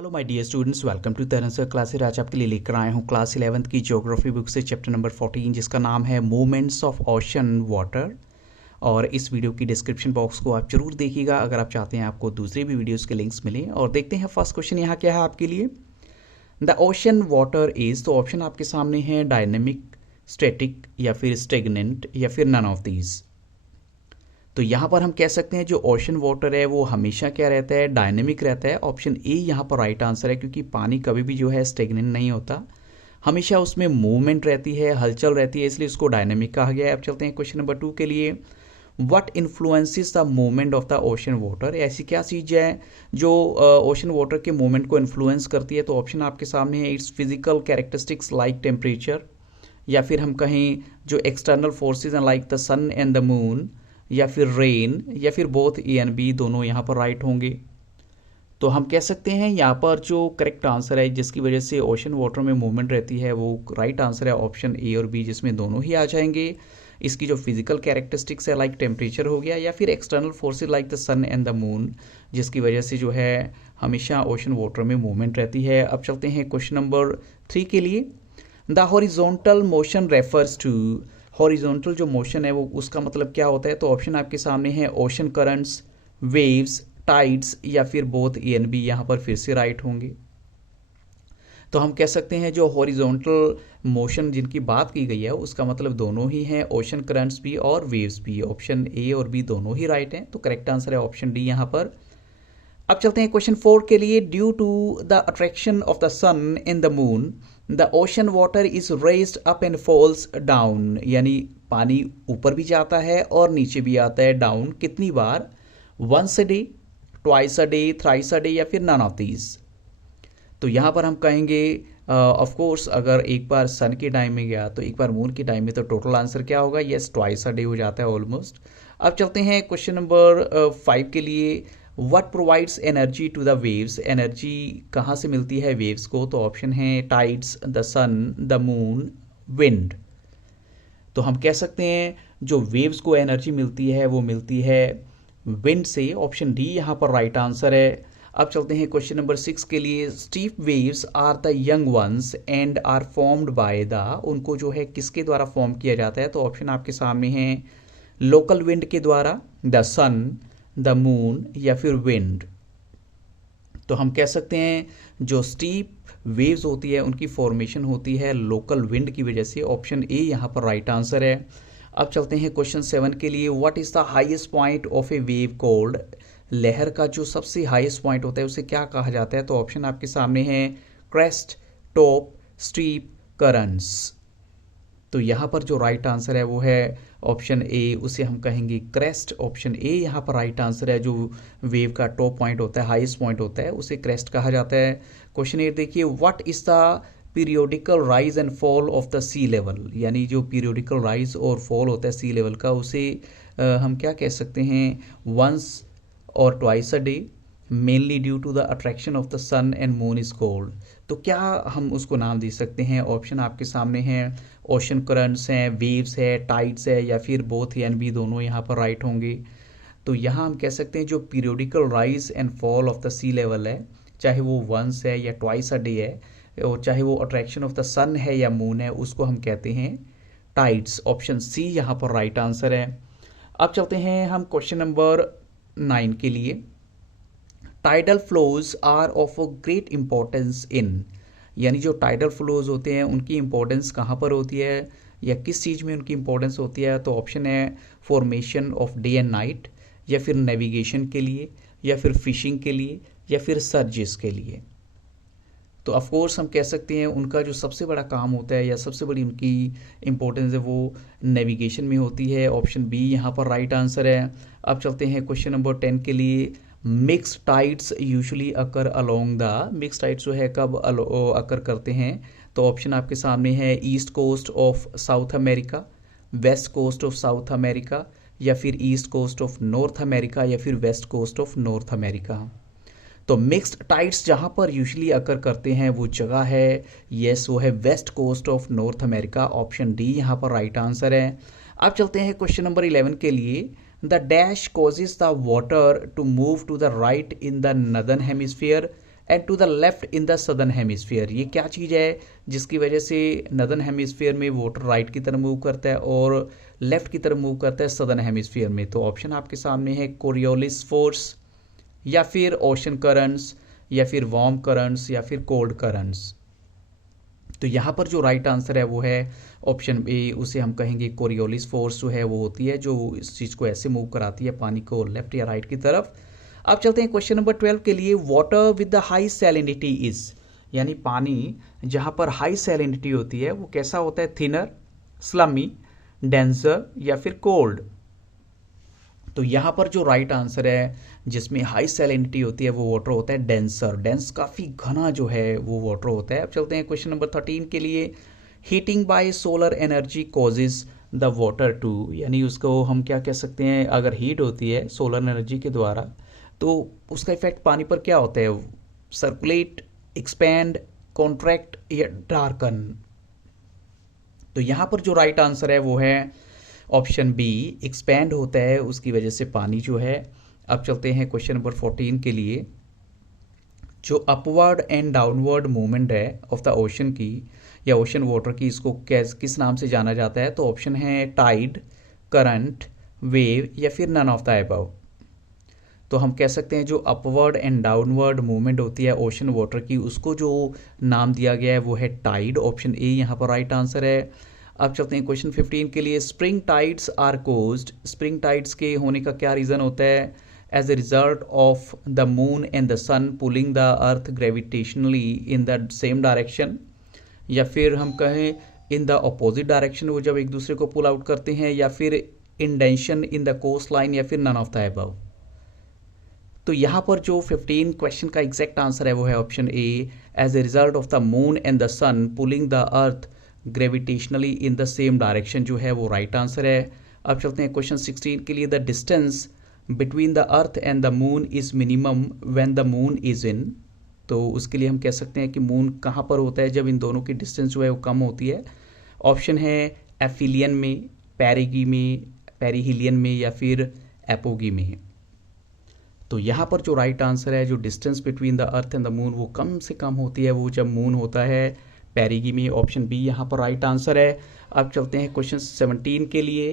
Hello my dear students, welcome to Taran sir classes. आज आपके लिए लेकर आए हूँ क्लास 11th की ज्योग्राफी बुक से चैप्टर नंबर 14, जिसका नाम है मूवमेंट्स ऑफ ओशन वाटर। और इस वीडियो की डिस्क्रिप्शन बॉक्स को आप जरूर देखिएगा अगर आप चाहते हैं आपको दूसरी भी वीडियोस के लिंक्स मिलें। और देखते हैं फर्स्ट क्वेश्चन यहाँ क्या है आपके लिए। द ओशन वाटर इज, तो ऑप्शन आपके सामने है डायनेमिक, स्टैटिक या फिर स्टेगनेंट या फिर नन ऑफ दीज। तो यहाँ पर हम कह सकते हैं जो ओशन वाटर है वो हमेशा क्या रहता है, डायनेमिक रहता है। ऑप्शन ए यहाँ पर राइट आंसर है, क्योंकि पानी कभी भी जो है स्टेगनेंट नहीं होता, हमेशा उसमें मूवमेंट रहती है, हलचल रहती है, इसलिए उसको डायनेमिक कहा गया है। अब चलते हैं क्वेश्चन नंबर 2 के लिए। What influences the movement of the ocean water, ऐसी क्या चीज़ है जो ओशन वाटर के मूवमेंट को इन्फ्लुएंस करती है। तो ऑप्शन आपके सामने है, it's physical characteristics like temperature, या फिर हम कहें जो एक्सटर्नल फोर्सेज हैं like the sun and the moon, या फिर रेन, या फिर बोथ ए एंड बी, दोनों यहाँ पर राइट होंगे। तो हम कह सकते हैं यहाँ पर जो करेक्ट आंसर है जिसकी वजह से ओशन वाटर में मूवमेंट रहती है वो राइट आंसर है ऑप्शन ए और बी, जिसमें दोनों ही आ जाएंगे। इसकी जो फिजिकल कैरेक्टरिस्टिक्स है लाइक टेम्परेचर हो गया, या फिर external forces like the sun and the moon, जिसकी वजह से जो है हमेशा ओशन वाटर में मूवमेंट रहती है। अब चलते हैं क्वेश्चन नंबर 3 के लिए। The horizontal motion refers to, horizontal जो मोशन है वो उसका मतलब क्या होता है। तो ऑप्शन आपके सामने है, ओशन करंट्स, वेव्स, टाइड्स, या फिर बोथ ए एंड बी, यहाँ पर फिर से राइट होंगे। तो हम कह सकते हैं जो हॉरिजॉन्टल मोशन जिनकी बात की गई है उसका मतलब दोनों ही हैं, ओशन करंट्स भी और वेव्स भी। ऑप्शन ए और बी दोनों ही राइट हैं, तो करेक्ट आंसर है ऑप्शन डी यहाँ पर। अब चलते हैं क्वेश्चन 4 के लिए। Due to the attraction of the sun in the moon the ocean water is raised up and falls down, यानी पानी ऊपर भी जाता है और नीचे भी आता है डाउन। कितनी बार? Once a day, twice a day, thrice a day, या फिर नन ऑफ दीज। तो यहाँ पर हम कहेंगे ऑफ कोर्स अगर एक बार सन के टाइम में गया तो एक बार मून के टाइम में, तो टोटल आंसर क्या होगा? यस, ट्वाइस अ डे हो जाता है ऑलमोस्ट। अब चलते हैं क्वेश्चन नंबर 5 के लिए। What provides energy to the waves, energy कहाँ से मिलती है वेव्स को। तो ऑप्शन है tides, the sun, the moon, wind. तो हम कह सकते हैं जो वेव्स को एनर्जी मिलती है वो मिलती है विंड से। ऑप्शन डी यहाँ पर राइट आंसर है। अब चलते हैं क्वेश्चन नंबर 6 के लिए। Steep waves are the young ones and are formed by the, उनको जो है किसके द्वारा फॉर्म किया जाता है। तो ऑप्शन आपके सामने है, लोकल विंड के द्वारा, द सन, द मून, या फिर विंड। तो हम कह सकते हैं जो स्टीप वेव्स होती है उनकी फॉर्मेशन होती है लोकल विंड की वजह से। ऑप्शन ए यहाँ पर राइट आंसर है। अब चलते हैं क्वेश्चन 7 के लिए। What is the highest point of A wave called, लहर का जो सबसे हाईएस्ट पॉइंट होता है उसे क्या कहा जाता है। तो ऑप्शन आपके सामने है, क्रेस्ट, टॉप, स्टीप, करंट्स। तो यहाँ पर जो राइट आंसर है वो है ऑप्शन ए, उसे हम कहेंगे क्रेस्ट। ऑप्शन ए यहाँ पर राइट आंसर है। जो वेव का टॉप पॉइंट होता है, हाईएस्ट पॉइंट होता है, उसे क्रेस्ट कहा जाता है। क्वेश्चन 8 देखिए। What is the periodical rise and fall of the sea level, यानी जो पीरियोडिकल राइज और फॉल होता है सी लेवल का, उसे हम क्या कह सकते हैं, वंस और twice a day, mainly due to the attraction of the sun and moon is called. तो क्या हम उसको नाम दे सकते हैं। ऑप्शन आपके सामने हैं, ओशन करंट्स हैं, वेव्स है, टाइड्स है, या फिर बोथ ए एंड बी, दोनों यहाँ पर राइट होंगे। तो यहाँ हम कह सकते हैं जो periodical rise and fall of the sea level है, चाहे वो वंस है या ट्वाइस अ डे है, और चाहे वो अट्रैक्शन ऑफ द सन है या मून है, उसको हम कहते हैं टाइड्स। ऑप्शन सी यहाँ पर राइट आंसर है। अब चलते हैं हम क्वेश्चन नंबर 9 के लिए। Tidal flows are of a great importance in, यानी जो टाइडल फ्लोज होते हैं उनकी इंपॉर्टेंस कहाँ पर होती है या किस चीज़ में उनकी इंपॉर्टेंस होती है। तो ऑप्शन है, formation of day and night, या फिर नेविगेशन के लिए, या फिर फिशिंग के लिए, या फिर सर्जिस के लिए। तो ऑफ कोर्स हम कह सकते हैं उनका जो सबसे बड़ा काम होता है या सबसे बड़ी उनकी इंपॉर्टेंस है वो नेविगेशन में होती है। ऑप्शन बी यहाँ पर राइट आंसर है। अब चलते हैं क्वेश्चन नंबर 10 के लिए। Mix tides usually occur along the, mix tides जो है कब अकर करते हैं। तो ऑप्शन आपके सामने है, east coast of South America, west coast of South America, या फिर east coast of North America, या फिर west coast of North America. तो मिक्स्ड टाइड्स जहाँ पर यूजुअली अकर करते हैं वो जगह है, यस वो है west coast of North America. Option D यहाँ पर राइट आंसर है। अब चलते हैं क्वेश्चन नंबर 11 के लिए। The dash causes the water to move to the right in the northern hemisphere and to the left in the southern hemisphere. ये क्या चीज़ है जिसकी वजह से नदर्न हेमिस्फीयर में वाटर राइट की तरफ मूव करता है और लेफ्ट की तरफ मूव करता है सदर्न हेमिस्फीयर में। तो ऑप्शन आपके सामने है कोरियोलिस फोर्स, या फिर ओशन करंट्स, या फिर वार्म करंट्स, या फिर कोल्ड करंट्स। तो यहाँ पर जो राइट आंसर है वो है ऑप्शन ए, उसे हम कहेंगे कोरियोलिस फोर्स जो है वो होती है जो इस चीज़ को ऐसे मूव कराती है पानी को लेफ्ट या राइट की तरफ। अब चलते हैं क्वेश्चन नंबर 12 के लिए। Water with the high salinity is, यानी पानी जहाँ पर हाई सैलिनिटी होती है वो कैसा होता है? थिनर, स्लमी, डेंसर, या फिर कोल्ड। तो यहाँ पर जो राइट आंसर है जिसमें हाई सैलिनिटी होती है वो वाटर होता है डेंसर। डेंस काफ़ी घना जो है वो वाटर होता है। अब चलते हैं क्वेश्चन नंबर 13 के लिए। Heating by solar energy causes the water to, यानी उसको हम क्या कह सकते हैं? अगर हीट होती है सोलर एनर्जी के द्वारा तो उसका इफेक्ट पानी पर क्या होता है? सर्कुलेट, एक्सपैंड, कॉन्ट्रैक्ट या डार्कन। तो यहाँ पर जो राइट आंसर है वो है ऑप्शन बी, एक्सपैंड होता है उसकी वजह से पानी जो है। अब चलते हैं क्वेश्चन नंबर 14 के लिए। जो अपवर्ड एंड डाउनवर्ड मूवमेंट है ऑफ द ओशन की या ओशन वाटर की, इसको किस नाम से जाना जाता है? तो ऑप्शन है टाइड, करंट, वेव, या फिर नन ऑफ द अबव। तो हम कह सकते हैं जो अपवर्ड एंड डाउनवर्ड मूवमेंट होती है ओशन वाटर की, उसको जो नाम दिया गया है वो है टाइड। ऑप्शन ए यहाँ पर राइट आंसर है। अब चलते हैं क्वेश्चन 15 के लिए। Spring tides are caused, spring tides के होने का क्या रीज़न होता है? As a result of the moon and the sun pulling the earth gravitationally in the same direction, या फिर हम कहें इन द अपोजिट डायरेक्शन, वो जब एक दूसरे को पुल आउट करते हैं, या फिर इंडेंशन इन द कोस्ट लाइन, या फिर नन ऑफ द अबव। तो यहाँ पर जो 15 क्वेश्चन का एग्जैक्ट आंसर है वो है option A, as a result of the moon and the sun pulling the earth gravitationally in the same direction जो है वो राइट आंसर है। अब चलते हैं क्वेश्चन 16 के लिए। The distance between the earth and the moon is minimum when the moon is in. तो उसके लिए हम कह सकते हैं कि मून कहाँ पर होता है जब इन दोनों की डिस्टेंस जो है वो कम होती है। ऑप्शन है एफिलियन में, पेरिगी में, पेरिहिलियन में, या फिर एपोगी में। तो यहाँ पर जो राइट आंसर है, जो distance between the earth and the moon वो कम से कम होती है वो जब मून होता है पेरिगी में। ऑप्शन बी यहाँ पर राइट आंसर है। अब चलते हैं क्वेश्चन 17 के लिए।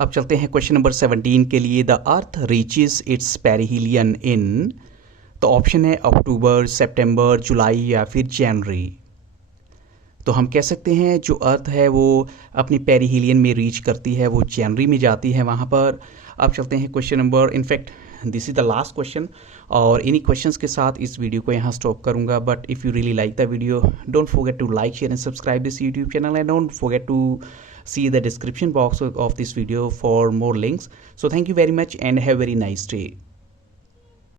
अब चलते हैं क्वेश्चन नंबर 17 के लिए। The earth reaches its perihelion in, तो ऑप्शन है अक्टूबर, सितंबर, जुलाई, या फिर जनवरी। तो हम कह सकते हैं जो अर्थ है वो अपनी पेरिहिलियन में रीच करती है वो जनवरी में जाती है वहाँ पर। अब चलते हैं question number, in fact this is the last question, और इन्हीं क्वेश्चंस के साथ इस वीडियो को यहाँ स्टॉप करूँगा। But if you really like the video, don't forget to like, share and subscribe this YouTube channel, and don't forget to see the description box of this video for more links. So thank you very much and have a very nice day.